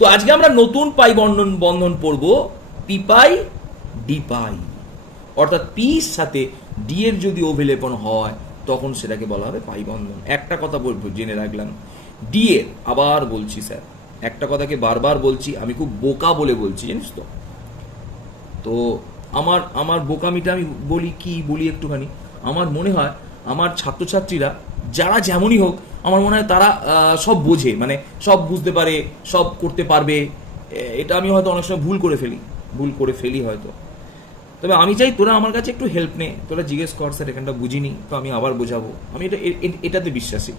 তো আজকে আমরা নতুন পাই বন্ধন পড়ব পি পাই ডি পাই, অর্থাৎ পির সাথে ডি এর যদি ওভারল্যাপ হয় তখন সেটাকে বলা হবে পাই বন্ধন। একটা কথা বলবো, জেনে রাখলাম, ডি এর, আবার বলছি স্যার, একটা কথাকে বারবার বলছি, আমি খুব বোকা বলে বলছি, জানিস তো। তো আমার বোকামিটা আমি বলি একটুখানি। আমার মনে হয় আমার ছাত্রছাত্রীরা যারা যেমনই হোক, আমার মনে হয় তারা সব বোঝে, মানে সব বুঝতে পারে, সব করতে পারবে। এটা আমি হয়তো অনেক সময় ভুল করে ফেলি হয়তো। তবে আমি চাই তোরা আমার কাছে একটু হেল্প নে, তোরা জিজ্ঞেস কর, স্যার এখানটা বুঝিনি তো আমি আবার বোঝাবো, আমি এটাতে বিশ্বাসী।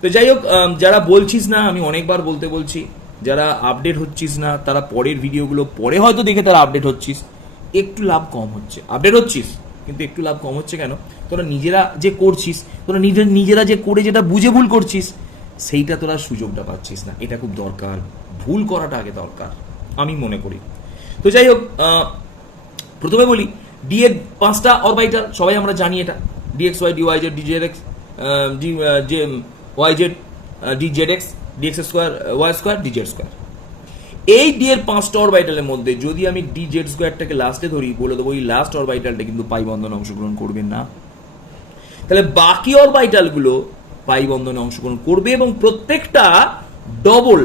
তো যাই হোক, যারা বলছিস না, আমি অনেকবার বলছি, যারা আপডেট হচ্ছিস না, তারা পরের ভিডিওগুলো পরে হয়তো দেখে তারা আপডেট হচ্ছিস, একটু লাভ কম হচ্ছে। আপডেট হচ্ছিস কিন্তু একটু লাভ কম হচ্ছে কেন? তোরা নিজেরা যে করছিস, তোরা নিজেরা যে করে যেটা বুঝে ভুল করছিস, সেইটা তোরা সুযোগটা পাচ্ছিস না। এটা খুব দরকার, ভুল করাটা আগে দরকার আমি মনে করি। তো যাই হোক, প্রথমে বলি ডি এর 5টা অরবিটাল, সবাই আমরা জানি এটা, d x y, d y z, d z x, y z, d z x, d x square, y square, d z square. এই ডি এর 5টা অরবিটালের মধ্যে যদি আমি ডিজেড স্কোয়ারটাকে লাস্টে ধরি, বলে দেবো এই লাস্ট অরবিটালটা কিন্তু পাই বন্ধনে অংশগ্রহণ করবে না। তাহলে বাকি অরবিটালগুলো পাই বন্ধনে অংশগ্রহণ করবে এবং প্রত্যেকটা double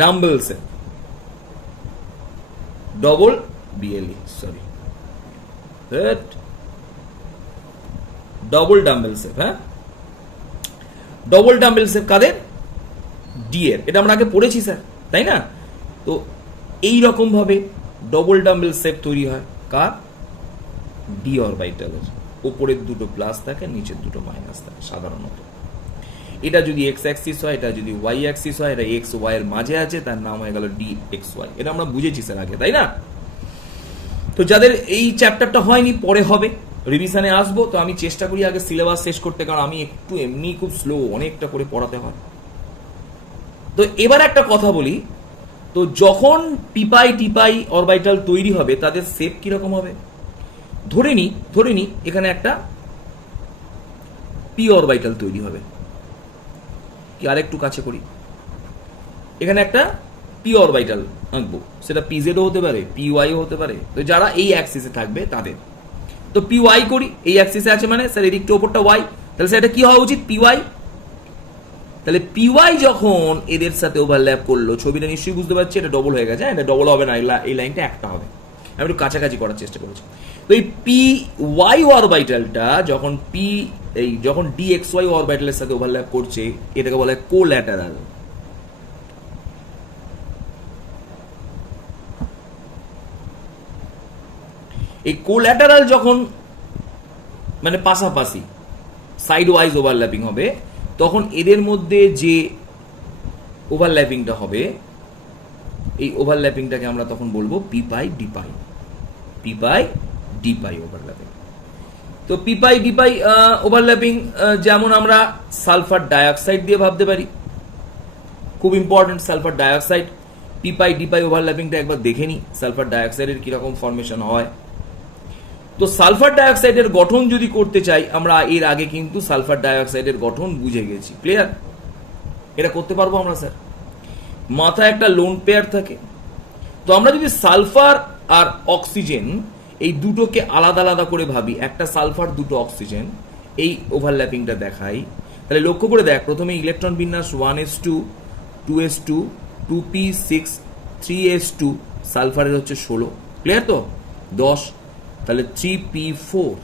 dumbbell set, double BLE, sorry, double dumbbell set. হ্যাঁ, ডবল ডাম্বেল সেট কাদের? ডি এর। এটা আমরা আগে পড়েছি স্যার, তাই না? তো এই রকম ভাবে ডবল ডাম্বেল সেট তৈরি হয় কার? ডি অরবিটালের। উপরের দুটো প্লাস থাকে, নিচের দুটো মাইনাস থাকে সাধারণত। এটা যদি এক্স অ্যাক্সিস হয়, এটা যদি ওয়াই অ্যাক্সিস হয়, এটা এক্স ওয়াই এর মাঝে আছে, তার নাম হয়ে গেল ডি এক্স ওয়াই। এটা আমরা বুঝেছি স্যার আগে, তাই না? তো যাদের এই চ্যাপ্টারটা হয়নি, পরে হবে, রিভিশনে আসবো, তো আমি চেষ্টা করি আগে সিলেবাস শেষ করতে, কারণ আমি একটু এমনি খুব স্লো, অনেকটা করে পড়াতে হয়। তো এবার একটা কথা বলি, তো যখন পিপাই টিপাই অরবিটাল তৈরি হবে তাদের শেপ কিরকম হবে? ধরে নি এখানে একটা পি অরবিটাল তৈরি হবে, কি আরেকটু কাছে করি, এখানে একটা পি অরবিটাল আঁকবো, সেটা পিজেডও হতে পারে, পি ওয়াইও হতে পারে। তো যারা এই অ্যাক্সিসে থাকবে তাদের, তো পি ওয়াই করি, এই অ্যাক্সিসে আছে মানে স্যার এদিকটা ওপরটা ওয়াই, তাহলে স্যার এটা কি হওয়া উচিত? P Y. তাহলে পি ওয়াই যখন এদের সাথে ওভারল্যাপ করলো, ছবিটা নিশ্চয়ই বুঝতে পারছি, এটা ডবল হয়ে গেছে, এটা ডবল হবে না, এই লাইনটা একটা হবে। আমি একটু কাছাকাছি করার চেষ্টা করেছি। তো এই পি ওয়াই অরবিটালটা যখন যখন ডি এক্স ওয়াই অরবিটালের সাথে ওভারল্যাপ করছে, এটাকে বলা হয় কোল্যাটারাল। এই কোল্যাটারাল যখন মানে পাশাপাশি সাইড ওয়াইজ ওভারল্যাপিং হবে, তখন এদের মধ্যে যে ওভারল্যাপিংটা হবে, এই ওভারল্যাপিংটাকে আমরা তখন বলবো পি পাই ডি পাই, পি পাই ডি পাই ওভারল্যাপিং। তো পি পাই ডি পাই ওভারল্যাপিং যেমন আমরা সালফার ডাইঅক্সাইড দিয়ে ভাবতে পারি, খুব ইম্পর্টেন্ট সালফার ডাইঅক্সাইড। পি পাই ডি পাই ওভারল্যাপিংটা একবার দেখে নি, সালফার ডাইঅক্সাইডের কিরকম ফর্মেশন হয়। তো সালফার ডাইঅক্সাইডের গঠন যদি করতে চাই, আমরা এর আগে কিন্তু সালফার ডাইঅক্সাইডের গঠন বুঝে গেছি, ক্লিয়ার? এটা করতে পারবো আমরা স্যার। মাথায় একটা লোন পেয়ার থাকে, তো আমরা যদি সালফার আর অক্সিজেন এই দুটোকে আলাদা আলাদা করে ভাবি, একটা সালফার দুটো অক্সিজেন, এই ওভারল্যাপিংটা দেখাই, তাহলে লক্ষ্য করে দেখ, প্রথমে ইলেকট্রন বিন্যাস 1s2 2s2 2p6 3s2, সালফারের হচ্ছে 16, ক্লিয়ার তো? 10, তাহলে 3p4,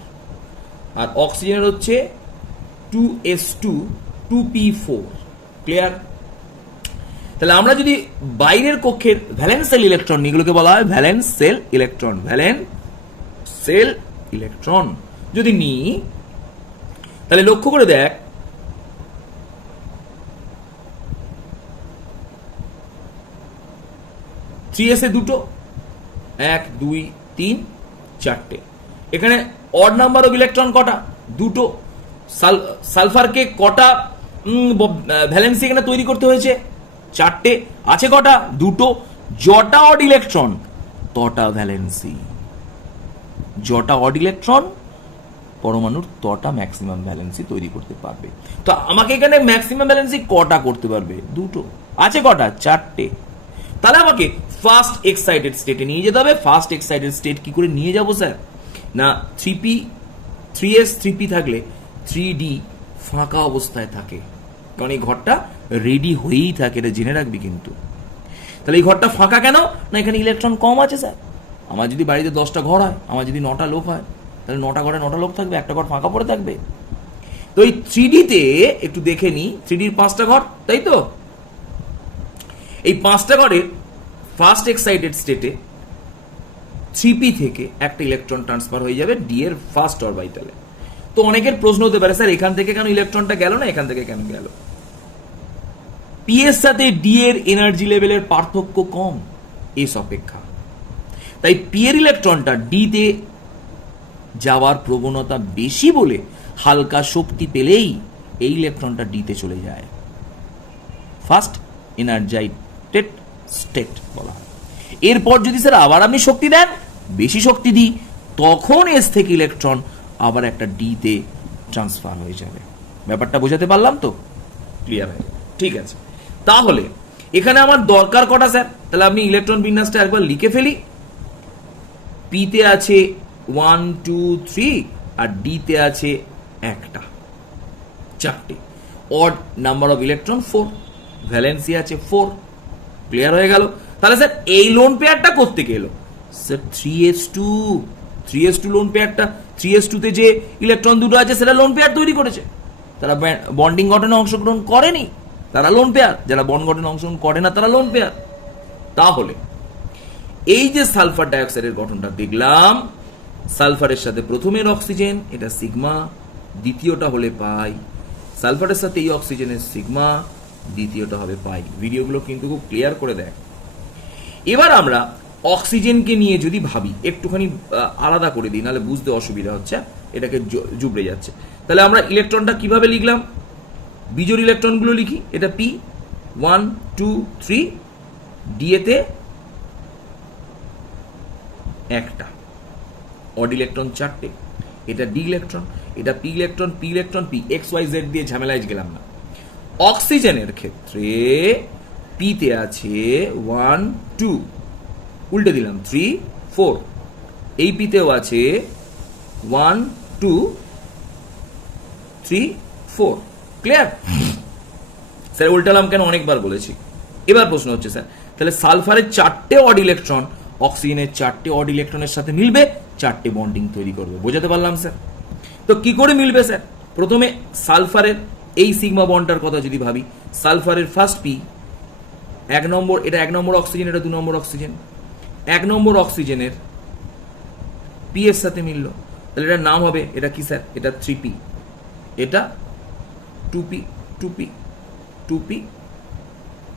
আর অক্সিজেনের হচ্ছে 2s2 2p4, ক্লিয়ার? তাহলে আমরা যদি বাইরের কক্ষের ভ্যালেন্স সেল ইলেকট্রন, এগুলোকে বলা হয় valence shell electron, valence shell electron যদি নিই, তাহলে লক্ষ্য করে দেখ, থ্রি এস এ দুটো, 1 2 3 4টে। এখানে অড নাম্বার অফ ইলেকট্রন কটা? দুটো। সালফারকে কটা ভ্যালেন্সি এখানে তৈরি করতে হয়েছে? 4টে। আছে কটা? দুটো। যটা অড ইলেকট্রন তটা ভ্যালেন্সি, যটা অড ইলেকট্রন পরমাণুর তটা ম্যাক্সিমাম ভ্যালেন্সি তৈরি করতে পারবে। তো আমাকে এখানে ম্যাক্সিমাম ভ্যালেন্সি কটা করতে পারবে? দুটো। আছে কটা? চারটে। তাহলে আমাকে ফার্স্ট এক্সাইটেড স্টেটে নিয়ে যেতে হবে। ফার্স্ট এক্সাইটেড স্টেট কি করে নিয়ে যাব স্যার? না 3p 3s 3p থাকলে 3d ফাঁকা অবস্থায় থাকে, কারণ এই ঘরটা রেডি হয়েই থাকে, এটা জেনে রাখবি কিন্তু। তাহলে এই ঘরটা ফাঁকা কেন? না এখানে ইলেকট্রন কম আছে স্যার। আমার যদি বাড়িতে 10টা ঘর হয়, আমার যদি 9টা লোক হয়, তাহলে 9টা ঘরে 9টা লোক থাকবে, একটা ঘর ফাঁকা পড়ে থাকবে। তো এই 3D-তে একটু দেখে নি, 3D-র 5টা ঘর, তাই তো? এই 5টা ঘরের ফার্স্ট এক্সাইটেড স্টেটে 3p থেকে একটা ইলেকট্রন ট্রান্সফার হয়ে যাবে d এর ফার্স্ট অরবিটালে। তো অনেকের প্রশ্ন হতে পারে, স্যার এখান থেকে কেন ইলেকট্রনটা গেল না, এখান থেকে কেন গেল? p এর সাথে d এর এনার্জি লেভেলের পার্থক্য কম s অপেক্ষা, তাই p এর ইলেকট্রনটা d তে যাওয়ার প্রবণতা বেশি বলে হালকা শক্তি পেলেই এই ইলেকট্রনটা d তে চলে যায়। ফার্স্ট এনার্জাইটেড স্টেট বলা হয়। এরপর যদি স্যার আবার আপনি শক্তি দেন, বেশি শক্তি দিই, তখন এস থেকে ইলেকট্রন আবার একটা ডি তে ট্রান্সফার হয়ে যাবে। ব্যাপারটা বোঝাতে পারলাম তো? ক্লিয়ার হয়ে গেল? ঠিক আছে। তাহলে এখানে আমার দরকার কটা স্যার? তাহলে আপনি ইলেকট্রন বিন্যাসটা একবার লিখে ফেলি। পি তে আছে 1 2 3 আর ডি তে আছে একটা, চারটে। Odd number of electron 4, valency আছে 4। ক্লিয়ার হয়ে গেল? তাহলে স্যার এই লোন পেয়ারটা করতে গেল স্যার 3s2 লোন পেয়ারটা, 3s2 তে যে ইলেকট্রন দুটো আছে সেটা লোন পেয়ার তৈরি করেছে। তারা বন্ডিং গঠনে অংশগ্রহণ করেনি, তারা লোন পেয়ার। যারা বন্ড গঠনে অংশগ্রহণ করে না তারা লোন পেয়ার। তাহলে এই যে সালফার ডাইঅক্সাইডের গঠনটা দেখলাম, সালফারের সাথে প্রথমের অক্সিজেন, এটা সিগমা, দ্বিতীয়টা হলে পাই। সালফারের সাথে এই অক্সিজেনের সিগমা, দ্বিতীয়টা হবে পাই। ভিডিওগুলো কিন্তু খুব ক্লিয়ার করে দেয়। এবার আমরা অক্সিজেনকে নিয়ে যদি ভাবি, একটুখানি আলাদা করে দিই, নাহলে বুঝতে অসুবিধা হচ্ছে, এটাকে জুবড়ে যাচ্ছে। তাহলে আমরা ইলেকট্রনটা কিভাবে লিখলাম? বিজোড় ইলেকট্রনগুলো লিখি। এটা পি 1 2 3, ডিএতে একটা, অড ইলেকট্রন চারটে, এটা ডি ইলেকট্রন, এটা P electron, P electron, P, X Y Z দিয়ে ঝামেলায় গেলাম না। অক্সিজেনের ক্ষেত্রে পিতে আছে 1 2, উল্টে দিলাম 3 4, এই পিতেও আছে 1 2 3 4। ক্লিয়ার? স্যার উল্টালাম কেন? অনেকবার বলেছি। এবার প্রশ্ন হচ্ছে স্যার, তাহলে সালফারের চারটে অড ইলেকট্রন অক্সিজেনের চারটে অড ইলেকট্রনের সাথে মিলবে, চারটে বন্ডিং তৈরি করবে। বোঝাতে পারলাম স্যার? তো কি করে মিলবে স্যার? প্রথমে সালফারের এই সিগমা বন্ডটার কথা যদি ভাবি, সালফারের ফার্স্ট পি 1 নম্বর, এটা 1 নম্বর অক্সিজেন, এটা 2 নম্বর অক্সিজেন। 1 নম্বর অক্সিজেনের পি এর সাথে মিলল, তাহলে এটার নাম হবে, এটা কি স্যার? এটা 3p, এটা 2p 2p 2p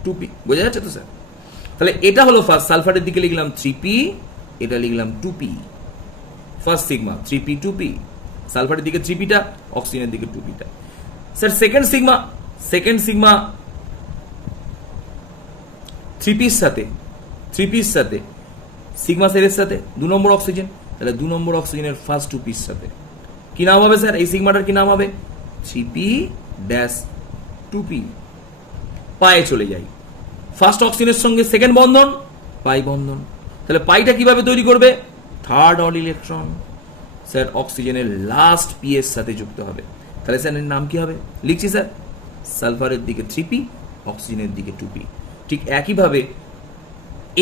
2p। বোঝা যাচ্ছে তো স্যার? তাহলে এটা হলো ফার্স্ট, সালফারের দিকে লিখলাম 3p, এটা লিখলাম 2p। First sigma 3p 2p, সালফারের দিকে 3pটা, অক্সিজেনের দিকে 2pটা। স্যার সেকেন্ড সিগমা 3pর সাথে সিগমা সেলের সাথে 2 নম্বর অক্সিজেন, তাহলে 2 নম্বর অক্সিজেনের ফার্স্ট 2pর সাথে কি নাম হবে স্যার? এই সিগমাটার কি নাম হবে? 3p-2p। পায়ে চলে যাই, ফার্স্ট অক্সিজেনের সঙ্গে সেকেন্ড বন্ধন, পাই বন্ধন। তাহলে পাইটা কিভাবে তৈরি করবে? থার্ড অড ইলেকট্রন স্যার অক্সিজেনের লাস্ট পি এর সাথে যুক্ত হবে। তাহলে স্যার এর নাম কি হবে? লিখছি স্যার, সালফারের দিকে 3p, অক্সিজেনের দিকে 2p। ঠিক একইভাবে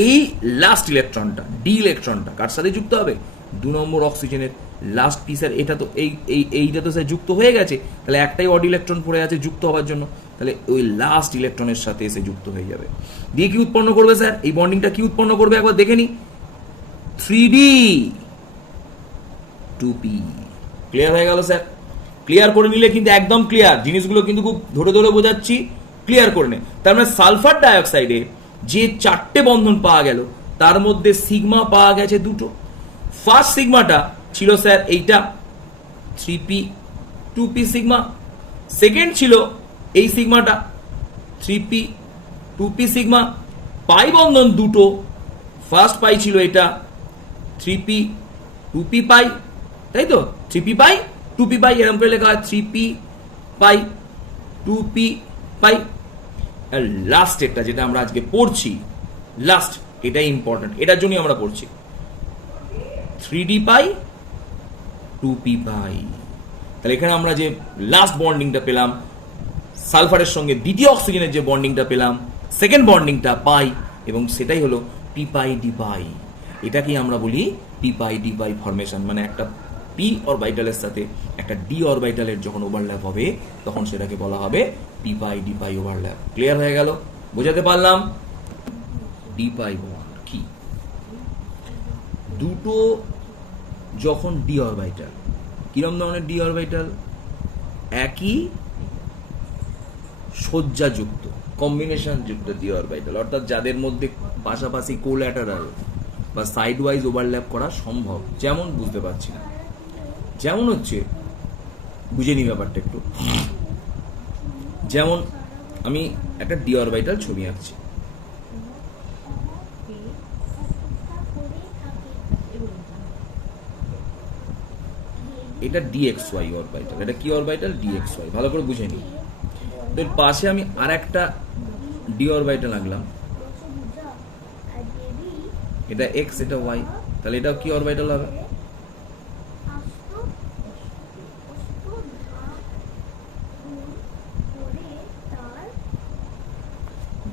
এই লাস্ট ইলেকট্রনটা, ডি ইলেকট্রনটা কার সাথে যুক্ত হবে? 2 নম্বর অক্সিজেনের লাস্ট পি। স্যার এটা তো এইটা তো স্যার যুক্ত হয়ে গেছে, তাহলে একটাই অড ইলেকট্রন পড়ে আছে যুক্ত হওয়ার জন্য, তাহলে ওই লাস্ট ইলেকট্রনের সাথে এসে যুক্ত হয়ে যাবে। দিয়ে কি উৎপন্ন করবে স্যার? এই বন্ডিংটা কি উৎপন্ন করবে একবার দেখে নি, 3d 2p। ক্লিয়ার হয়ে গেল স্যার? ক্লিয়ার করে নিলে কিন্তু একদম ক্লিয়ার, জিনিসগুলো কিন্তু খুব ধরে ধরে বোঝাচ্ছি, ক্লিয়ার করে নে। তার মানে সালফার ডাইঅক্সাইডে যে 4টে বন্ধন পাওয়া গেল, তার মধ্যে সিগমা পাওয়া গেছে 2টো। ফার্স্ট সিগমাটা ছিল স্যার এইটা 3p 2p সিগমা, সেকেন্ড ছিল এই সিগমাটা 3p 2p সিগমা। পাই বন্ধন 2টো, ফার্স্ট পাই ছিল এটা 3p 2p পাই, তাই তো? 3p পাই 2p পাই, এরকম করে লেখা হয় 3p পাই, 2p পাই। আর লাস্টেরটা যেটা আমরা আজকে পড়ছি, লাস্ট, এটাই ইম্পর্টেন্ট, এটার জন্যই আমরা পড়ছি, 3d পাই 2p পাই। তাহলে এখানে আমরা যে লাস্ট বন্ডিংটা পেলাম, সালফারের সঙ্গে দ্বিতীয় অক্সিজেনের যে বন্ডিংটা পেলাম, সেকেন্ড বন্ডিংটা পাই, এবং সেটাই হলো পি পাই ডি পাই। এটাকেই আমরা বলি পি পাই ডি পাই ফরমেশন। মানে একটা পি অরবিটালের সাথে একটা ডি অরবিটালের যখন ওভারল্যাপ হবে তখন সেটাকে বলা হবে পি পাই ডি পাই ওভারল্যাপ। ক্লিয়ার হয়ে গেল? বোঝাতে পারলাম? ডি পাই বন্ড কি? দুটো যখন ডি অরবিটাল, কিরম ধরনের ডি অরবিটাল? একই সজ্জাযুক্ত, কম্বিনেশন যুক্ত ডি অরবিটাল, অর্থাৎ যাদের মধ্যে পাশাপাশি কোল্যাটারাল বা সাইড ওয়াইজ ওভারল্যাপ করা সম্ভব। যেমন, বুঝতে পারছি না, যেমন হচ্ছে, বুঝে নি ব্যাপারটা একটু। যেমন আমি একটা ডি অরবিটাল ছবি আঁকছি, এটা DXY অরবিটাল, এটা কি অরবিটাল? DXY। ভালো করে বুঝে নি। এর পাশে আমি আর একটা ডি অরবিটাল আঁকলাম, এটা X, এটা Y, তাহলে এটা কি অরবিটাল হবে?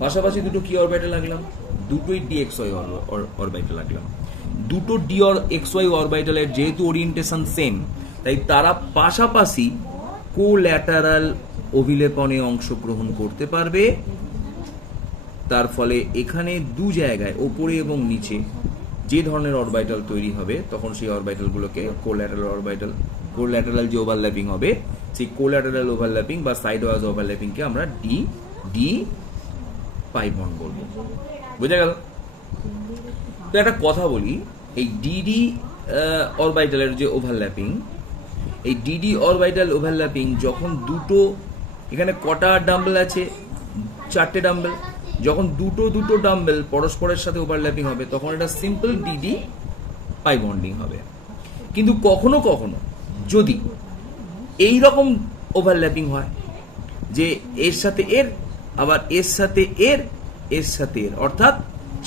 পাশাপাশি দুটো কি অরবিটাল লাগলাম? দুটোই DXY অরবিটাল লাগলাম। দুটো DXY অরবিটালের যেহেতু ওরিয়েন্টেশন সেম, তাই তারা পাশাপাশি কোল্যাটারাল অভিলেপনে অংশগ্রহণ করতে পারবে। তার ফলে এখানে দু জায়গায়, ওপরে এবং নিচে, যে ধরনের অরবিটাল তৈরি হবে তখন সেই অরবিটালগুলোকে কোল্যাটারাল যে ওভারল্যাপিং হবে, সেই কোল্যাটারাল ওভারল্যাপিং বা সাইড ওয়াইজ ওভারল্যাপিংকে আমরা ডি পাই বন্ড বলবো। বোঝা গেল? তো একটা কথা বলি, এই ডিডি অরবিটালের যে ওভারল্যাপিং, এই ডিডি অরবিটাল ওভারল্যাপিং যখন দুটো, এখানে কটা ডাম্বেল আছে? 4টে ডাম্বেল। যখন দুটো ডাম্বেল পরস্পরের সাথে ওভারল্যাপিং হবে তখন এটা সিম্পল ডিডি পাই বন্ডিং হবে। কিন্তু কখনো কখনো যদি এই রকম ওভারল্যাপিং হয় যে এর সাথে এর, আবার এর সাথে এর, এর সাথে এর, অর্থাৎ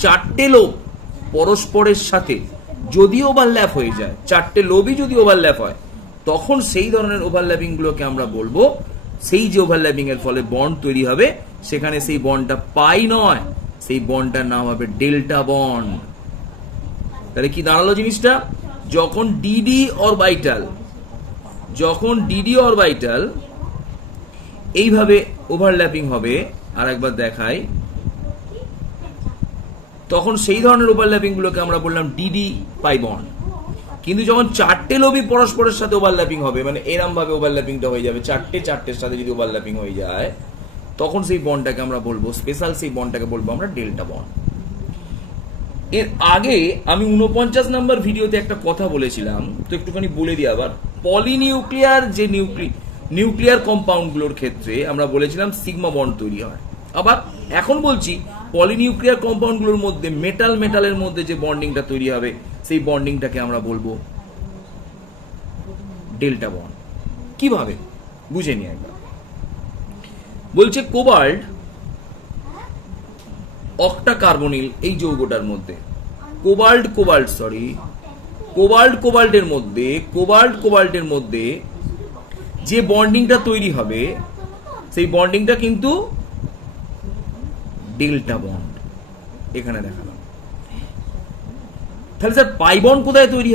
4টে লোব পরস্পরের সাথে যদি ওভারল্যাপ হয়ে যায়, 4টে লোবই যদি ওভারল্যাপ হয়, তখন সেই ধরনের ওভারল্যাপিং গুলোকে আমরা বলবো, সেই যে ওভারল্যাপিং এর ফলে বন্ড তৈরি হবে, সেখানে সেই বন্ডটা পাই নয়, সেই বন্ডটার নাম হবে ডেল্টা বন্ড। তাহলে কি দাঁড়ালো জিনিসটা? যখন ডিডি অরবিটাল এইভাবে ওভারল্যাপিং হবে, আর একবার দেখাই, তখন সেই ধরনের ওভারল্যাপিং গুলোকে আমরা বললাম ডিডি পাই বন্ড। কিন্তু যখন 4টে লোবই পরস্পরের সাথে ওভারল্যাপিং হবে, মানে এরম ভাবে ওভারল্যাপিংটা হয়ে যাবে, 4টের সাথে যদি ওভারল্যাপিং হয়ে যায়, তখন সেই বন্ডটাকে আমরা বলবো স্পেশাল, সেই বন্ডটাকে বলবো আমরা ডেল্টা বন্ড। এর আগে আমি 49 নম্বর ভিডিওতে একটা কথা বলেছিলাম, তো একটুখানি বলে দিই আবার। পলিনিউক্লিয়ার যে নিউক্লিয়ার কম্পাউন্ডগুলোর ক্ষেত্রে আমরা বলেছিলাম সিগমা বন্ড তৈরি হয়। আবার এখন বলছি পলিনিউক্লিয়ার কম্পাউন্ডগুলোর মধ্যে মেটালের মধ্যে যে বন্ডিংটা তৈরি হবে, সেই বন্ডিংটাকে আমরা বলবো ডেল্টা বন্ড। কিভাবে বুঝে নিই একবার। বলছে কোবাল্ট অক্টাকার্বনিল এই যৌগটার মধ্যে, কোবাল্টের মধ্যে যে বন্ডিংটা তৈরি হবে, সেই বন্ডিংটা কিন্তু ডেল্টা বন্ড। এখানে দেখালাম। তাহলে স্যার পাই বন্ড কোথায় তৈরি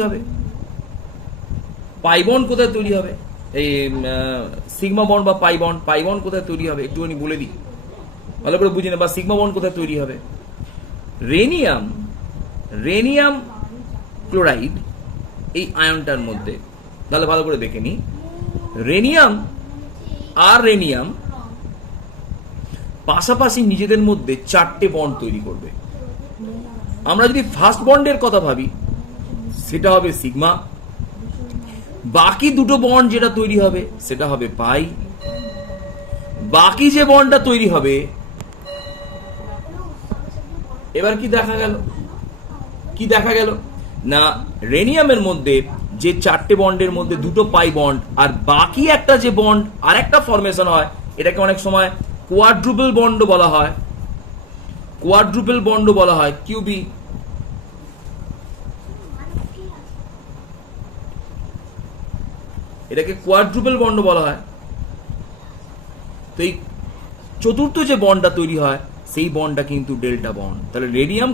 হবে? এই সিগমা বন্ড বা পাই বন্ড কোথায় তৈরি হবে একটুখানি বলে দিই, ভালো করে বুঝে না। বা সিগমা বন্ড কোথায় তৈরি হবে? রেনিয়াম ক্লোরাইড এই আয়নটার মধ্যে, তাহলে ভালো করে দেখে নি, রেনিয়াম পাশাপাশি নিজেদের মধ্যে 4টে বন্ড তৈরি করবে। আমরা যদি ফার্স্ট বন্ডের কথা ভাবি, সেটা হবে সিগমা। বাকি দুটো বন্ড যেটা তৈরি হবে সেটা হবে পাই। বাকি যে বন্ডটা তৈরি হবে, এবার কি দেখা গেল না, রেনিয়ামের মধ্যে যে 4টে বন্ডের মধ্যে 2টো পাই বন্ড আর বাকি একটা যে বন্ড আর একটা ফরমেশন হয়, এটাকে অনেক সময় কোয়াড্রুপল বন্ড বলা হয়, কোয়াড্রুপল বন্ড বলা হয়, কিউবি। এটাকে কোয়াড্রুপল বন্ড বলা হয়। তো এই চতুর্থ যে বন্ডটা তৈরি হয় সেই বন্ডটা কিন্তু ডেল্টা বন্ড। তাহলে রেডিয়াম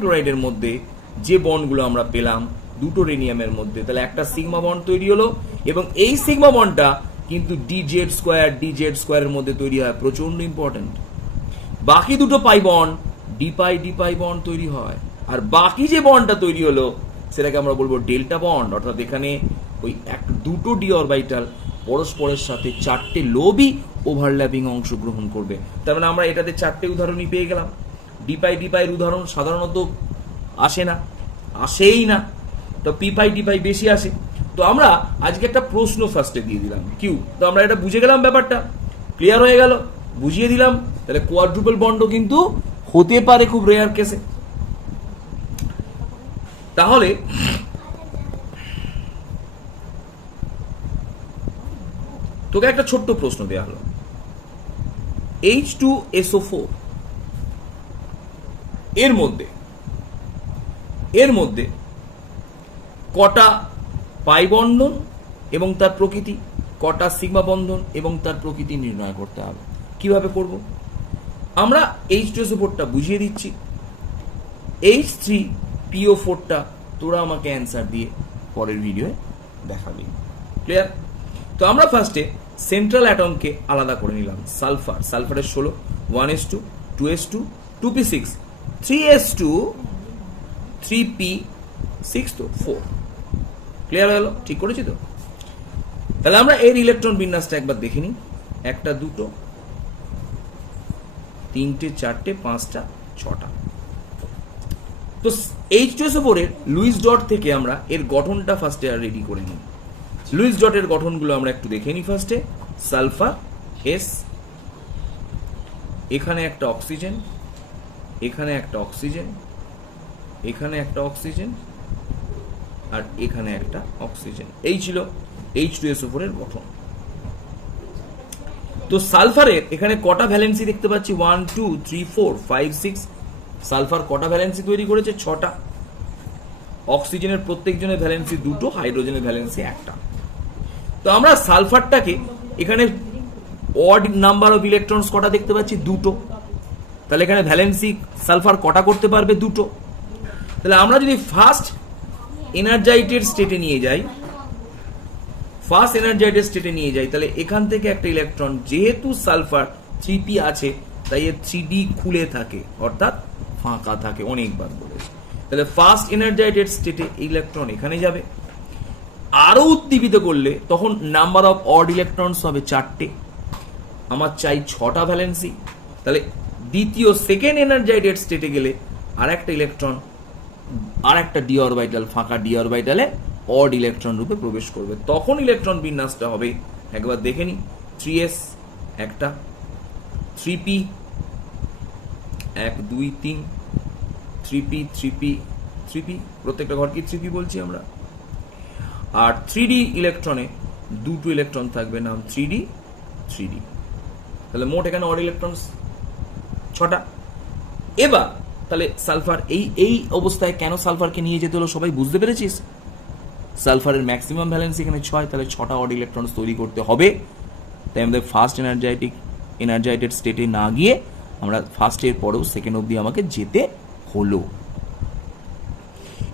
ক্লোরাইডের মধ্যে যে বন্ডগুলো আমরা পেলাম 2টো রেডিয়ামের মধ্যে, তাহলে একটা সিগমা বন্ড তৈরি হলো এবং এই সিগমা বন্ডটা কিন্তু ডিজেড স্কোয়ারের মধ্যে তৈরি হয়, প্রচন্ড ইম্পর্টেন্ট। বাকি 2টো পাই বন্ড ডিপাই বন্ড তৈরি হয়, আর বাকি যে বন্ডটা তৈরি হলো সেটাকে আমরা বলবো ডেল্টা বন্ড। অর্থাৎ এখানে ওই 2টো ডি অরবিটাল পরস্পরের সাথে 4টে লোবই ওভারল্যাপিং অংশগ্রহণ করবে। তার মানে আমরা এটাতে 4টে উদাহরণই পেয়ে গেলাম। ডিপাইয়ের উদাহরণ সাধারণত আসেই না, তো ডিপাই বেশি আসে। তো আমরা আজকে একটা প্রশ্ন ফার্স্টে দিয়ে দিলাম কিউ, তো আমরা এটা বুঝে গেলাম, ব্যাপারটা ক্লিয়ার হয়ে গেল, বুঝিয়ে দিলাম। তাহলে কোয়াড্রুপল বন্ডও কিন্তু হতে পারে খুব রেয়ার কেসে। তাহলে তোকে একটা ছোট্ট প্রশ্ন দেওয়া হলো, H2SO4 এর মধ্যে কটা পাই বন্ধন এবং তার প্রকৃতি, কটা সিগমা বন্ধন এবং তার প্রকৃতি নির্ণয় করতে হবে। কিভাবে করব? আমরা H2SO4টা বুঝিয়ে দিচ্ছি, H3PO4টা তোরা আমাকে অ্যান্সার দিয়ে পরের ভিডিওয়ে দেখাবি। ক্লিয়ার? তো আমরা ফার্স্টে সেন্ট্রাল অ্যাটমকে আলাদা করে নিলাম। সালফারের 16, 1s2, 2s2, 2p6, 3s2, 3p6, তো 4। ক্লিয়ার হয়ে গেল? ঠিক করেছি তো? তাহলে আমরা এর ইলেকট্রন বিন্যাসটা একবার দেখে নিই। 1টা 2টো 3টে 4টে 5টা 6টা। তো H2SO4 এর লুইস ডট থেকে আমরা এর গঠনটা ফার্স্টে রেডি করে নিই। লুইস ডটের গঠনগুলো আমরা একটু দেখে নিই। ফার্স্টে সালফার এস, এখানে একটা অক্সিজেন, এখানে একটা অক্সিজেন, এখানে একটা অক্সিজেন, আর এখানে একটা অক্সিজেন। এই ছিল H2SO4 এর গঠন। তো সালফারের এখানে কটা ভ্যালেন্সি দেখতে পাচ্ছি? 1 2 3 4 5 6। সালফার কটা ভ্যালেন্সি তৈরি করেছে? 6টা। অক্সিজেনের প্রত্যেকজনের ভ্যালেন্সি 2টো, হাইড্রোজেনের ভ্যালেন্সি 1টা। তো আমরা সালফারটাকে এখানে অড নাম্বার অফ ইলেকট্রনস কটা দেখতে পাচ্ছি? 2টো। তাহলে এখানে ভ্যালেন্সি সালফার কটা করতে পারবে? 2টো। তাহলে আমরা যদি ফার্স্ট এনার্জাইটেড স্টেটে নিয়ে যাই, তাহলে এখান থেকে একটা ইলেকট্রন, যেহেতু সালফার 3p আছে তাই এর 3d খুলে থাকে, অর্থাৎ ফাঁকা থাকে, অনেকবার বলেছি। তাহলে ফার্স্ট এনার্জাইটেড স্টেটে ইলেকট্রন এখানে যাবে। আরো উদ্দীপিত করলে তখন নাম্বার অফ অড ইলেকট্রনস হবে 4টে। আমার চাই 6টা ভ্যালেন্সি। তাহলে দ্বিতীয় সেকেন্ড এনার্জাইটেড স্টেটে গেলে আর একটা ইলেকট্রন, আর একটা ডি অরবিটাল, ফাঁকা ডি অরবিটালে অড ইলেকট্রন রূপে প্রবেশ করবে। তখন ইলেকট্রন বিন্যাসটা হবে, একবার দেখে নি, 3s একটা, 3p 1 2 3, 3p 3p 3p, প্রত্যেকটা ঘরকে 3p বলছি আমরা। আর 3d ইলেকট্রনে 2টো ইলেকট্রন থাকবে, নাম 3d 3d। তাহলে মোট এখানে অড ইলেকট্রন 6টা। এবার তাহলে সালফার এই অবস্থায় কেন সালফারকে নিয়ে যেতে হলো সবাই বুঝতে পেরেছিস? সালফারের ম্যাক্সিমাম ভ্যালেন্সি এখানে 6, তাহলে 6টা অড ইলেকট্রন তৈরি করতে হবে। তাই আমাদের ফার্স্ট এনার্জাইটেড স্টেটে না গিয়ে আমরা ফার্স্টের পরেও সেকেন্ড অবধি আমাকে যেতে হলো।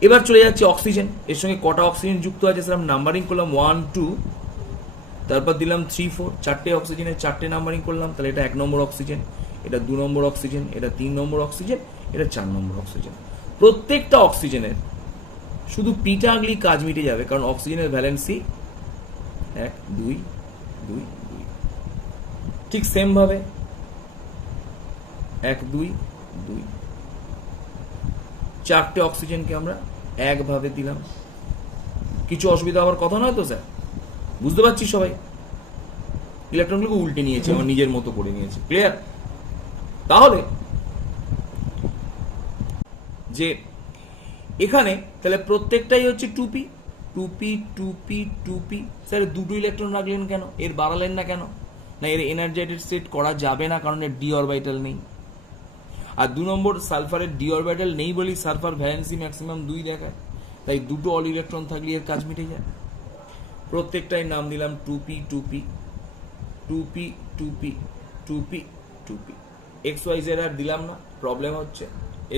এবার চলে যাচ্ছে অক্সিজেন। এর সঙ্গে কটা অক্সিজেন যুক্ত আছে সেরকম নাম্বারিং করলাম, 1 2, তারপর দিলাম 3 4, 4টে অক্সিজেনের 4টে নাম্বারিং করলাম। তাহলে এটা 1 নম্বর অক্সিজেন, এটা 2 নম্বর অক্সিজেন, এটা 3 নম্বর অক্সিজেন, এটা 4 নম্বর অক্সিজেন। প্রত্যেকটা অক্সিজেনের শুধু পিটা আগলি কাজ মিটে যাবে, কারণ অক্সিজেনের ভ্যালেন্সি 1 2 2 2। ঠিক সেম ভাবে 1 2 2, 4টে অক্সিজেনকে আমরা একভাবে দিলাম। কিছু অসুবিধা হওয়ার কথা নয় তো স্যার? বুঝতে পারছি সবাই? ইলেকট্রনগুলোকে উল্টে নিয়েছে, আমার নিজের মতো করে নিয়েছে। ক্লিয়ার? তাহলে যে এখানে তাহলে প্রত্যেকটাই হচ্ছে 2p 2p 2p 2p sir দুটো ইলেকট্রন রাখলেন কেন, এর বাড়ালেন না কেন? না এর এনার্জাইটেড স্টেট করা যাবে না, কারণ এর ডি অরবিটাল নেই। আর 2 নম্বর সালফারের ডি অরবিটাল নেই বলেই সালফার ভ্যালেন্সি ম্যাক্সিমাম 2 দেখায়, তাই দুটো অল ইলেকট্রন থাকলে এর কাজ মিটে যায়। প্রত্যেকটাই নাম দিলাম 2p 2p 2p 2p 2p 2p। XYZ আর দিলাম না, প্রবলেম হচ্ছে,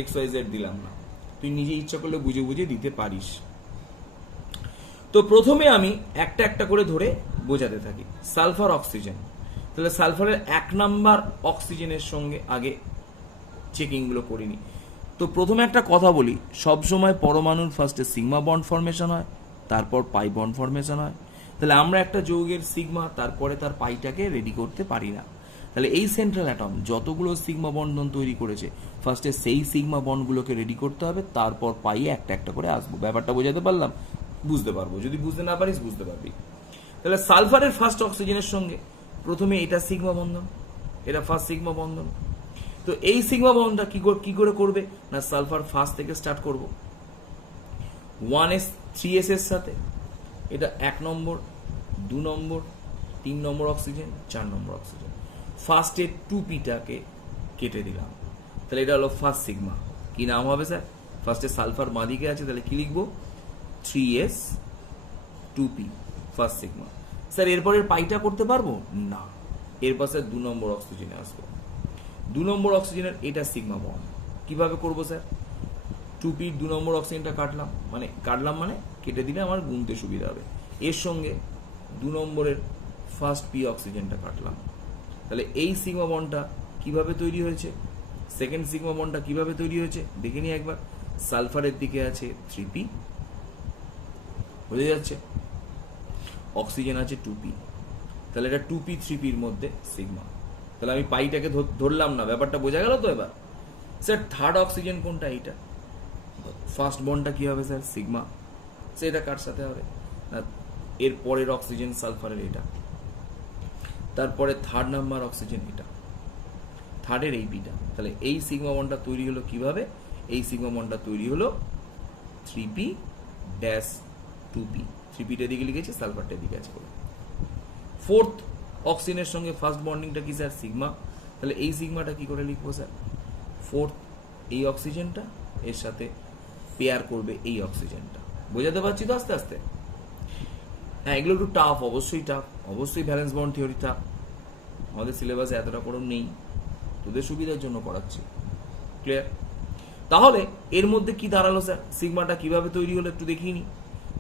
XYZ দিলাম না, তুই নিজে ইচ্ছা করলে বুঝে বুঝে দিতে পারিস। তো প্রথমে আমি একটা একটা করে ধরে বোঝাতে থাকি। সালফার অক্সিজেন, তাহলে সালফারের 1 নাম্বার অক্সিজেনের সঙ্গে আগে চেকিংগুলো করিনি। তো প্রথমে একটা কথা বলি, সবসময় পরমাণুর ফার্স্টে সিগমা বন্ড ফর্মেশন হয়, তারপর পাই বন্ড ফর্মেশন হয়। তাহলে আমরা একটা যৌগের সিগমা তারপরে তার পাইটাকে রেডি করতে পারি না। তাহলে এই সেন্ট্রাল অ্যাটম যতগুলো সিগমা বন্ধন তৈরি করেছে, ফার্স্টে সেই সিগমা বন্ডগুলোকে রেডি করতে হবে, তারপর পাই একটা একটা করে আসবো। ব্যাপারটা বোঝাতে পারলাম? বুঝতে পারবো, যদি বুঝতে না পারিস বুঝতে পারবি। তাহলে সালফারের ফার্স্ট অক্সিজেনের সঙ্গে প্রথমে এটা সিগমা বন্ধন, এটা ফার্স্ট সিগমা বন্ধন। তো এই সিগমা বন্ধনটা কি করে করবে না, সালফার ফার্স্ট থেকে স্টার্ট করব 1s 3s এর সাথে, এটা 1 নম্বর 2 নম্বর 3 নম্বর অক্সিজেন 4 নম্বর অক্সিজেন। ফার্স্টে 2pটাকে কেটে দিলাম, তাহলে এটা হলো ফার্স্ট সিগমা। কি নাম হবে স্যার? ফার্স্টে সালফার বাঁদিকে আছে, তাহলে কি লিখবো? 3s 2p first sigma. Sir এরপরের পাইটা করতে পারবো না, এর পাশে 2 নম্বর অক্সিজেনে আসবো। 2 নম্বর অক্সিজেনের এটা সিগমা বন্ড কিভাবে করবো স্যার? 2p 2 নম্বর অক্সিজেনটা কাটলাম মানে কেটে দিলে আমার গুনতে সুবিধা হবে। এর সঙ্গে 2 নম্বরের ফার্স্ট p অক্সিজেনটা কাটলাম, তাহলে এই সিগমা বন্ডটা কিভাবে তৈরি হয়েছে, সেকেন্ড সিগমা বন্ডটা কিভাবে তৈরি হয়েছে দেখে নিই একবার। সালফারের দিকে আছে 3p, বোঝা যাচ্ছে, অক্সিজেন আছে 2p, তাহলে এটা 2p 3p এর মধ্যে সিগমা। তাহলে আমি পাইটাকে ধরলাম না, ব্যাপারটা বোঝা গেল তো? এবার স্যার থার্ড অক্সিজেন কোনটা? এইটা ফার্স্ট বন্ডটা কি হবে স্যার? সিগমা। সেটা কার সাথে হবে না, এর পরের অক্সিজেন সালফারের এটা, তারপরে থার্ড নাম্বার অক্সিজেন এটা, থার্ডের এই পিটা। তাহলে এই সিগমা বন্ডটা তৈরি হলো কিভাবে? এই সিগমা বন্ডটা তৈরি হলো 3p ড্যাশ 2p, 3pটা দিকে লিখেছি, সালফারটা দিকে আছে বলে। ফোর্থ অক্সিজেনের সঙ্গে ফার্স্ট বন্ডিংটা কি স্যার? সিগমা। তাহলে এই সিগমাটা কি করে লিখবো স্যার? ফোর্থ এই অক্সিজেনটা এর সাথে পেয়ার করবে এই অক্সিজেনটা। বোঝাতে পারছি তো আস্তে আস্তে? হ্যাঁ, এগুলো একটু টাফ, অবশ্যই টাফ, অবশ্যই ভ্যালেন্স বন্ড থিওরি টাফ, আমাদের সিলেবাসে এতটা পড়াও নেই, তোদের সুবিধার জন্য পড়াচ্ছি। ক্লিয়ার? তাহলে এর মধ্যে কি দাঁড়ালো স্যার? সিগমাটা কিভাবে তৈরি হলো একটু দেখিয়ে নি।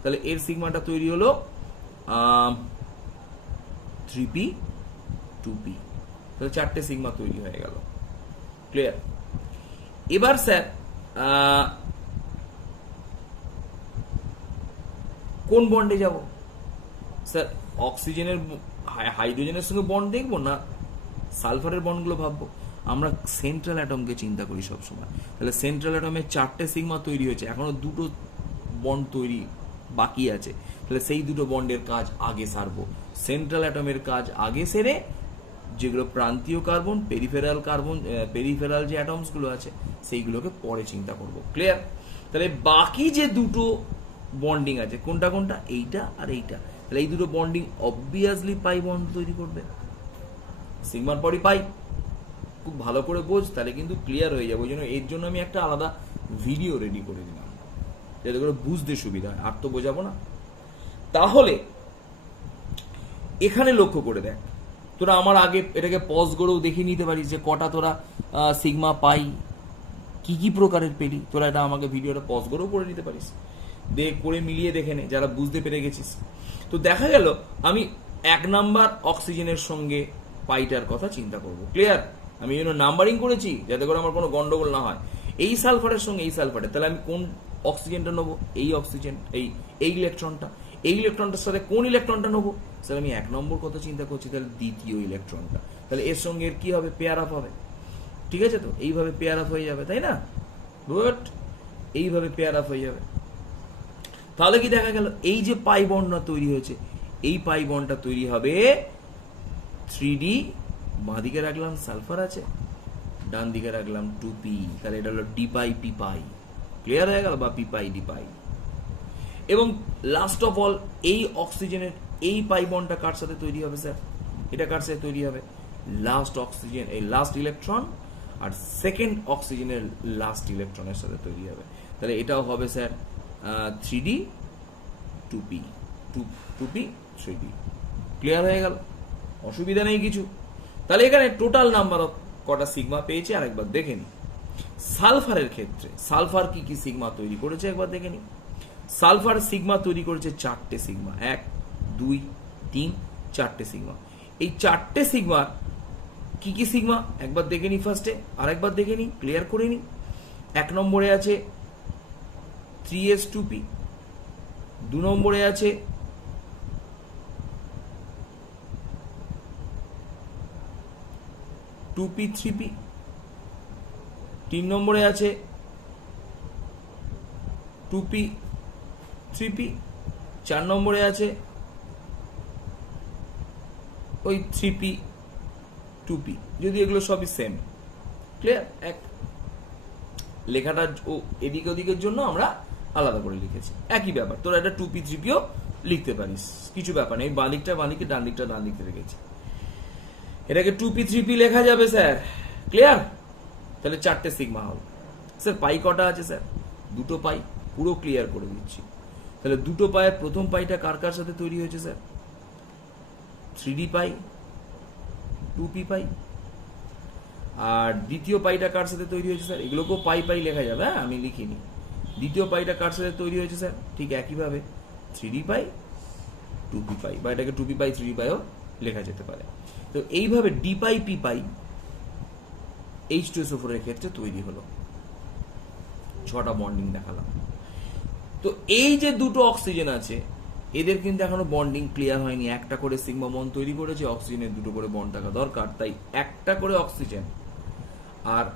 তাহলে এর সিগমাটা তৈরি হলো 3p 2p, তাহলে 4টে সিগমা তৈরি হয়ে গেল। ক্লিয়ার? এবার স্যার কোন বন্ডে যাব স্যার? অক্সিজেনের হাইড্রোজেনের সঙ্গে বন্ড দেখবো না সালফারের বন্ডগুলো ভাববো? আমরা সেন্ট্রাল অ্যাটমকে চিন্তা করি সবসময়। তাহলে সেন্ট্রাল অ্যাটমে 4টে সিগমা তৈরি হয়েছে, এখনো 2টো বন্ড তৈরি বাকি আছে, তাহলে সেই 2টো বন্ডের কাজ আগে সারবো। সেন্ট্রাল অ্যাটমের কাজ আগে সেরে যেগুলো প্রান্তীয় কার্বন, পেরিফেরাল যে অ্যাটমসগুলো আছে সেইগুলোকে পরে চিন্তা করব। ক্লিয়ার? তাহলে বাকি যে 2টো বন্ডিং আছে কোনটা কোনটা? এইটা আর এইটা। তাহলে এই 2টো বন্ডিং অবভিয়াসলি পাই বন্ড তৈরি করবে, সিগমার পরই পাই। খুব ভালো করে বোঝ, তাহলে কিন্তু ক্লিয়ার হয়ে যাবে। ওই জন্য এর জন্য আমি একটা আলাদা ভিডিও রেডি করে দিলাম যাতে করে বুঝতে সুবিধা হয়, আর তো বোঝাবো না। তাহলে এখানে লক্ষ্য করে দেখ, তোরা আমার আগে এটাকে পজ করেও দেখে নিতে পারিস যে কটা তোরা সিগমা পাই কি কি প্রকারের পেলি। তোরা এটা আমাকে ভিডিওটা পজ করেও করে নিতে পারিস, করে মিলিয়ে দেখে নে যারা বুঝতে পেরে গেছিস। তো দেখা গেল আমি 1 নাম্বার অক্সিজেনের সঙ্গে পাইটার কথা চিন্তা করব। ক্লিয়ার? আমি এই জন্য নাম্বারিং করেছি যাতে করে আমার কোনো গন্ডগোল না হয়। এই সালফারের সঙ্গে এই সালফারের, তাহলে আমি কোন অক্সিজেনটা নেবো? এই অক্সিজেন, এই ইলেকট্রনটা। এই ইলেকট্রনটার সাথে কোন ইলেকট্রনটা নেবো স্যার? আমি 1 নম্বর কথা চিন্তা করছি, তাহলে দ্বিতীয় ইলেকট্রনটা। তাহলে এর সঙ্গে এর কি হবে? পেয়ার আপ হবে। ঠিক আছে তো? এইভাবে পেয়ার আপ হয়ে যাবে, তাই না? গুড, এইভাবে পেয়ার আপ হয়ে যাবে। তাহলে কি দেখা গেল এই যে পাই বন্ডটা তৈরি হয়েছে, এই পাই বন্ডটা তৈরি হবে 3d, বাঁ দিকে রাখলাম সালফার আছে, ডান দিকে রাখলাম 2p, তাহলে এটা হলো d পাই p পাই। ক্লিয়ার হয়ে গেল, বা পি পাই ডি পাই। এবং লাস্ট অফ অল এই অক্সিজেনের এই পাই বন্ডটা কার সাথে তৈরি হবে স্যার? এটা কার সাথে তৈরি হবে? লাস্ট অক্সিজেন, এই লাস্ট ইলেকট্রন আর সেকেন্ড অক্সিজেনের লাস্ট ইলেকট্রনের সাথে তৈরি হবে। তাহলে এটাও হবে sir 3D 2p 2p 3D। Clear হয়ে গেল, অসুবিধা নেই কিছু। তাহলে এখানে টোটাল নাম্বার অফ কটা সিগমা পেয়েছে আরেকবার দেখে নি। সালফারের ক্ষেত্রে সালফার কি কি সিগমা তৈরি করেছে একবার দেখে নি। সালফার সিগমা তৈরি করেছে 4টে সিগমা, 1 2 3 4টে সিগমা। এই 4টে সিগমার কি কি সিগমা একবার দেখে নি ফার্স্টে, আর একবার দেখে নি, ক্লিয়ার করে নি। 1 নম্বরে আছে 3s2p, 2 নম্বরে আছে 2p3p, 3 নম্বরে আছে 2p3p, 4 নম্বরে আছে ওই 3p2p, যদি এগুলো সবই সেম। ক্লিয়ার? এক লেখাটা ও এদিকে ওদিকের জন্য আমরা আলাদা করে লিখেছি, একই ব্যাপার। তোরা এটা 2p3pও লিখতে পারিস, কিছু ব্যাপার নেই। বাঁ দিকটা বাঁ দিকে, ডান দিকটা ডান দিকে রেখেছি, এটাকে 2p3p লেখা যাবে স্যার। ক্লিয়ার? তাহলে 4টে সিগমা হল। স্যার পাই কটা আছে স্যার? 2টো পাই, পুরো ক্লিয়ার করে দিচ্ছি। তাহলে 2টো পায়ের প্রথম পাইটা কার কার সাথে তৈরি হয়েছে স্যার? 3D পাই 2p পাই। আর দ্বিতীয় পাইটা কার সাথে তৈরি হয়েছে স্যার? এগুলোকেও পাই পাই লেখা যাবে, হ্যাঁ আমি লিখিনি। দ্বিতীয় পাইটা কার সাথে তৈরি হয়েছে স্যার? ঠিক একইভাবে 3D পাই 2p পাই, বা এটাকে 2p পাই 3D পাইও লেখা যেতে পারে। তো এইভাবে ডি পাই পি পাই H2SO4 এর ক্ষেত্রে তৈরি হলো। 6টা বন্ডিং দেখালাম। তো এই যে দুটো অক্সিজেন আছে, এদের কিন্তু এখনো বন্ডিং ক্লিয়ার হয়নি। একটা করে সিগমা বন্ড তৈরি করেছে, অক্সিজেনের 2টো করে বন্ড থাকা দরকার। তাই একটা করে অক্সিজেন আর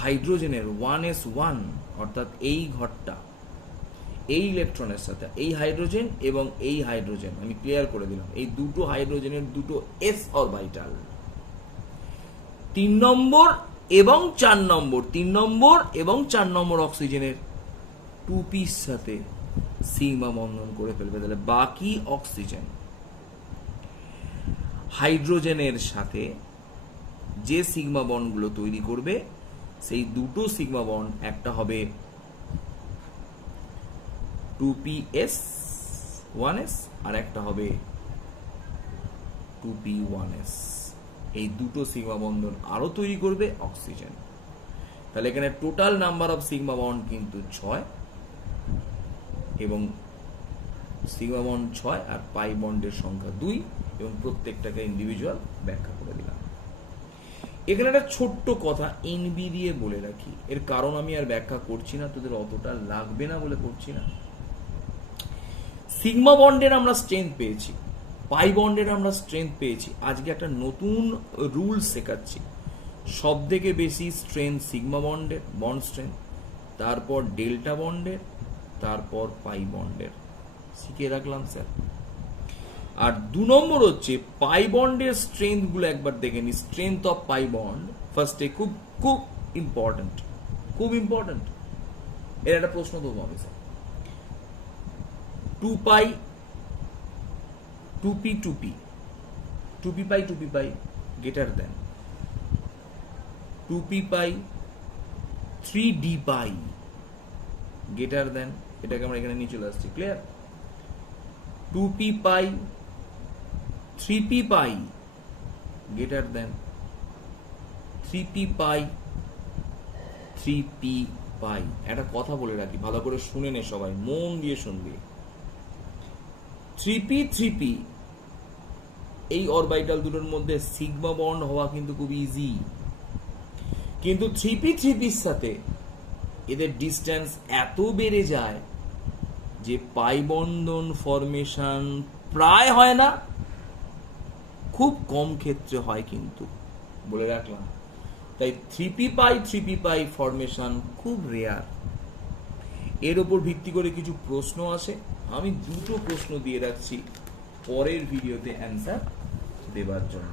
হাইড্রোজেনের 1s1, অর্থাৎ এই ঘরটা এই ইলেকট্রনের সাথে এই হাইড্রোজেন এবং এই হাইড্রোজেন আমি ক্লিয়ার করে দিলাম, এই দুটো হাইড্রোজেনের 2টো s অরবিটাল 3 নম্বর এবং 4 নম্বর, 3 নম্বর এবং 4 নম্বর অক্সিজেনের 2p'র সাথে সিগমা বন্ধন করে ফেলবে। তাহলে বাকি অক্সিজেন হাইড্রোজেনের সাথে যে সিগমা বন্ডগুলো তৈরি করবে, সেই দুটো সিগমা বন্ড, একটা হবে 2p1s আর একটা হবে 2p1s। এই দুটো সিগমা বন্ধন আরো তৈরি করবে অক্সিজেন। তাহলে এখানে total number of sigma bond কিন্তু 6, এবং সিগমা বন্ড 6 আর পাই বন্ডের সংখ্যা 2, এবং প্রত্যেকটাকে ইন্ডিভিজুয়াল ব্যাখ্যা করে দিলাম। এখানে একটা ছোট্ট কথা এনবি দিয়ে বলে রাখি, এর কারণ আমি আর ব্যাখ্যা করছি না, তোদের অতটা লাগবে না বলে করছি না। সিগমা বন্ডের আমরা স্ট্রেংথ পেয়েছি, পাই বন্ডের আমরা স্ট্রেংথ পেয়েছি। আজকে একটা নতুন রুল শেখাচ্ছি। সব থেকে বেশি স্ট্রেংথ সিগমা বন্ডের, বন্ড স্ট্রেংথ, তারপর ডেল্টা বন্ডের, তারপর পাই বন্ডের, শিখে রাখলাম স্যার। আর 2 নম্বর হচ্ছে পাই বন্ডের স্ট্রেংথ গুলো একবার দেখে নি। স্ট্রেংথ অফ পাই বন্ড ফার্স্টে খুব খুব ইম্পর্টেন্ট, খুব ইম্পর্টেন্ট। এর একটা প্রশ্ন দেবো আমি স্যার। 2 পাই 2p 2p 2p পাই 2p পাই গ্রেটার দেন 2p পাই 3d পাই গ্রেটার দেন, এটাকে আমরা এখানে নিয়ে চলে আসছি। ক্লিয়ার? 2p পাই 3p পাই গ্রেটার দেন 3p পাই 3p পাই। একটা কথা বলে রাখি, ভালো করে শুনে নে সবাই, মন দিয়ে শুনবি। 3p 3p এই অরবিটাল দুটোর মধ্যে সিগমা বন্ড হওয়া কিন্তু খুব ইজি, কিন্তু 3p 3p'র সাথে এদের ডিস্টেন্স এত বেড়ে যায় যে পাই বন্ধন ফরমেশন প্রায় হয় না, খুব কম ক্ষেত্রে হয় কিন্তু, বলে রাখলাম। তাই 3p পাই 3p পাই ফরমেশন খুব রেয়ার। এর উপর ভিত্তি করে কিছু প্রশ্ন আসে, আমি 2টো প্রশ্ন দিয়ে রাখছি পরের ভিডিওতে অ্যান্সার দেবার জন্য।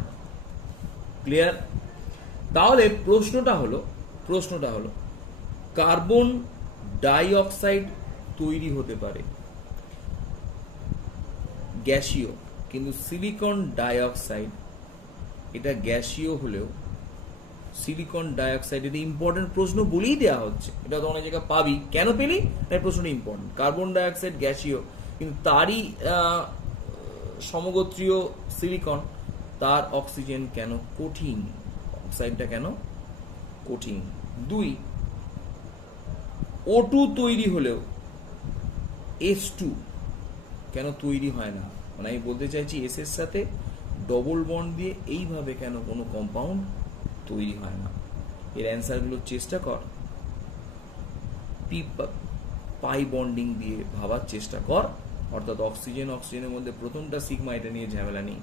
ক্লিয়ার? তাহলে প্রশ্নটা হলো কার্বন ডাই অক্সাইড তৈরি হতে পারে গ্যাসীয়, কিন্তু সিলিকন ডাই অক্সাইড এটা গ্যাসীয় হলেও সিলিকন ডাই অক্সাইড, এটা ইম্পর্টেন্ট প্রশ্ন বলেই দেওয়া হচ্ছে, এটা তো অনেক জায়গায় পাবি, কেন পেলি এই প্রশ্নটা ইম্পর্টেন্ট। কার্বন ডাই অক্সাইড গ্যাসীয়, কিন্তু তারই সমগোত্রীয় সিলিকন, তার অক্সিজেন কেন কঠিন, অক্সাইডটা কেন কঠিন। 2, O2 তৈরি হলেও S2 কেন তৈরি হয় না, মানে আমি বলতে চাইছি এস এর সাথে ডবল বন্ড দিয়ে এইভাবে কেন কোনো কম্পাউন্ড তৈরি হয় না। এর অ্যান্সারগুলো চেষ্টা কর, পাই বন্ডিং দিয়ে ভাবার চেষ্টা কর, অর্থাৎ অক্সিজেনের মধ্যে প্রথমটা সিগমা, এটা নিয়ে ঝামেলা নেই,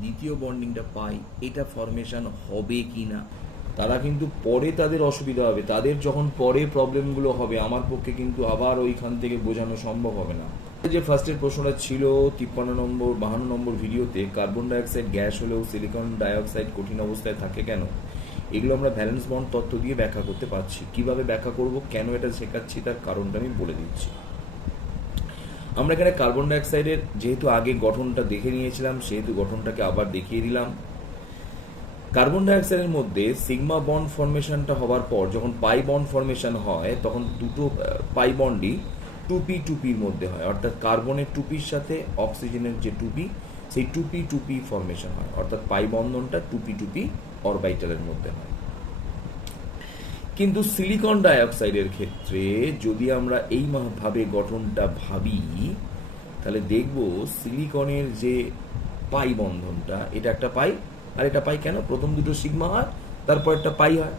দ্বিতীয় বন্ডিংটা পাই, এটা ফরমেশন হবে কি না। তারা কিন্তু পরে তাদের অসুবিধা হবে, তাদের যখন পরে প্রবলেমগুলো হবে আমার পক্ষে কিন্তু আবার ওইখান থেকে বোঝানো সম্ভব হবে না। যে ফার্স্টের প্রশ্নটা ছিল 53 নম্বর 52 নম্বর ভিডিওতে, কার্বন ডাইঅক্সাইড গ্যাস হলেও সিলিকন ডাইঅক্সাইড কঠিন অবস্থায় থাকে কেন, এগুলো আমরা ভ্যালেন্স বন্ড তত্ত্ব দিয়ে ব্যাখ্যা করতে পারছি। কিভাবে ব্যাখ্যা করব, কেন এটা শেখাচ্ছি, তার কারণটা আমি বলে দিচ্ছি। আমরা এখানে কার্বন ডাইঅক্সাইডের যেহেতু আগে গঠনটা দেখে নিয়েছিলাম, সেহেতু গঠনটাকে আবার দেখিয়ে দিলাম। কার্বন ডাইঅক্সাইডের মধ্যে সিগমা বন্ড ফর্মেশনটা হওয়ার পর যখন পাই বন্ড ফর্মেশন হয়, তখন দুটো পাই বন্ডই 2p2pর মধ্যে হয়, অর্থাৎ কার্বনের 2pর সাথে অক্সিজেনের যে 2p, সেই 2p2p ফর্মেশন হয়, অর্থাৎ পাই বন্ধনটা 2p2p অরবিটালের মধ্যে হয়। কিন্তু সিলিকন ডাইঅক্সাইডের ক্ষেত্রে যদি আমরা এই ভাবে গঠনটা ভাবি, তাহলে দেখব সিলিকনের যে পাই বন্ধনটা, এটা একটা পাই আর এটা পাই, কেন প্রথম দুটো সিগমা হয় তারপর একটা পাই হয়,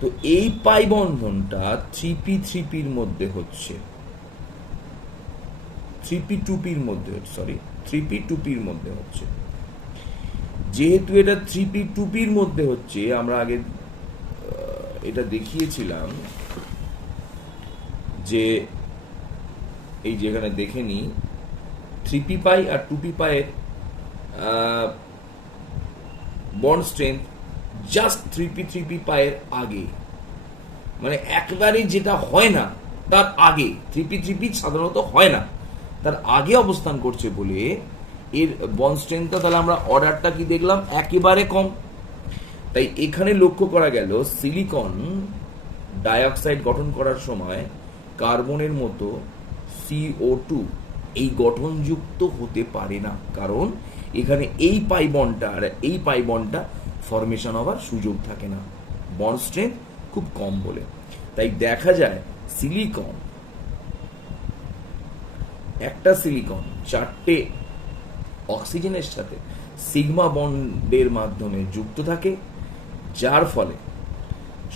তো এই পাই বন্ধনটা 3p3pর মধ্যে হচ্ছে, 3p2pর মধ্যে হচ্ছে। যেহেতু এটা 3p2pর মধ্যে হচ্ছে, আমরা আগে এটা দেখিয়েছিলাম যে এই যেখানে দেখে নি 3p পাই আর 2p পাইয়ের বন্ড স্ট্রেংথ জাস্ট 3p পাইয়ের আগে, মানে একবারে যেটা হয় না তার আগে, 3p সাধারণত হয় না তার আগে অবস্থান করছে বলে এর বন্ড স্ট্রেংথটা, তাহলে আমরা অর্ডারটা কি দেখলাম, একেবারে কম। তাই এখানে লক্ষ্য করা গেল সিলিকন ডাইঅক্সাইড গঠন করার সময় কার্বনের মতো CO2 এই গঠনযুক্ত হতে পারে না, কারণ এখানে এই পাই বন্ডটা আর এই পাই বন্ডটা ফরমেশন হওয়ার সুযোগ থাকে না, বন্ড স্ট্রেংথ খুব কম বলে। তাই দেখা যায় সিলিকন, একটা সিলিকন 4টে অক্সিজেনের সাথে সিগমা বন্ডের মাধ্যমে যুক্ত থাকে, যার ফলে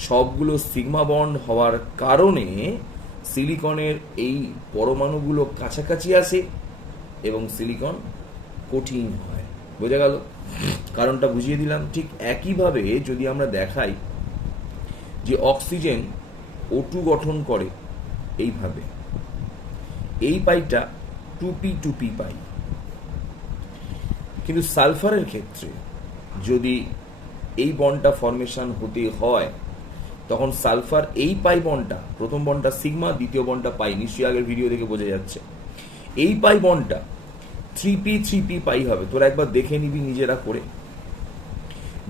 সবগুলো সিগমা বন্ড হওয়ার কারণে সিলিকনের এই পরমাণুগুলো কাছাকাছি আসে এবং সিলিকন কঠিন হয়। বোঝা গেল? কারণটা বুঝিয়ে দিলাম। ঠিক একইভাবে যদি আমরা দেখাই যে অক্সিজেন O2 গঠন করে এইভাবে, এই পাইটা 2p2p পাই, কিন্তু সালফারের ক্ষেত্রে যদি এই বন্ডটা ফরমেশন হতে হয়, তখন সালফার এই পাই বন্ডটা, প্রথম বন্ডটা সিগমা, দ্বিতীয় বন্ডটা পাই, নিশ্চয়ই আগের ভিডিও দেখে বোঝা যাচ্ছে, এই পাই বন্ডটা 3p3p পাই হবে। তোরা একবার দেখে নিবি নিজেরা করে।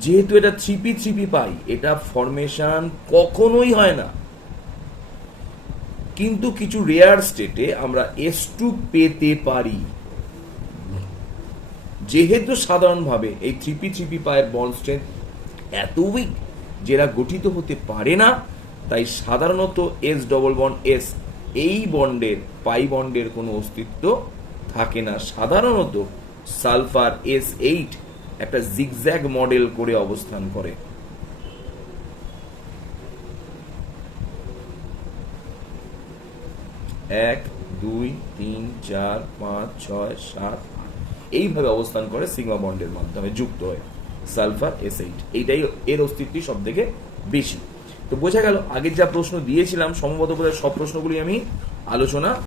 যেহেতু এটা 3p3p পাই, এটা ফরমেশন কখনোই হয় না, কিন্তু কিছু রেয়ার স্টেটে আমরা S2 পেতে পারি। যেহেতু সাধারণভাবে এই 3p3p পায়ের বন্ড স্ট্রেংথ এত উইক যেটা গঠিত হতে পারে না, তাই সাধারণত S এই বন্ডের, পাই বন্ডের কোনো অস্তিত্ব থাকে না। সাধারণত সালফার S8 একটা জিগজ্যাগ মডেল করে অবস্থান করে। এক, 2, 3, 4, 5, 6, 7, 8 এইভাবে অবস্থান করে সিগমা বন্ডের মাধ্যমে যুক্ত হয়ে সালফার S8, এইটাই এর অস্তিত্বই সব থেকে বেশি। তো বোঝা গেল, আগের যা প্রশ্ন দিয়েছিলাম সম্ভবত সব প্রশ্নগুলি আমি আলোচনা